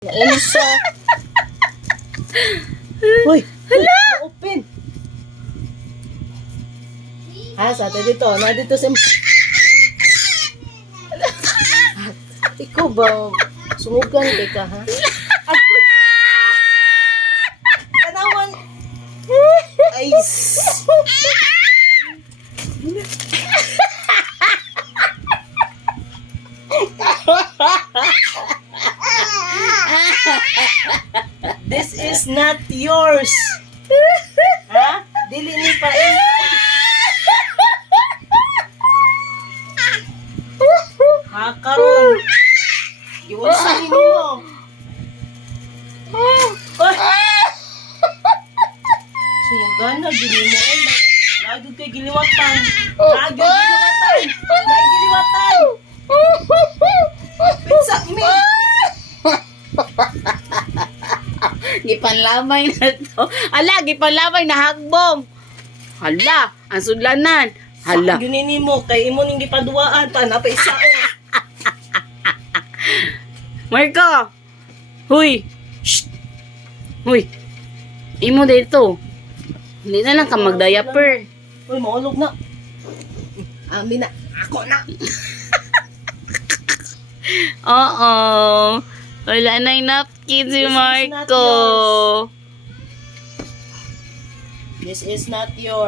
Unsa? Hoy, hala! Open. Sa atin dito. Na dito sa... Ikaw ba? Sumugan ka ha? Agod! Tanawan! Ay! This is not yours. Ha? Dili ni pa eh. Ha, karon. Iwan sa inyo. Sumugan na, gini mo eh. Lagod kay giliwatan. Lagod giliwatan. Lagod giliwatan. Pizza me. Gipanlamay na to. Ala, gipanlamay na hagbong. Hala, ang sudlanan. Hala. Ginini mo, kay imo ning gipaduaan pa, napay sao. Marco. Huy. Shh. Huy. Imo dito. Hindi na lang ka mag-diaper. Uy, maulog na. Amin na. Ako na. Oo. Wala na yung napkin si This is not Marco. This is not yours.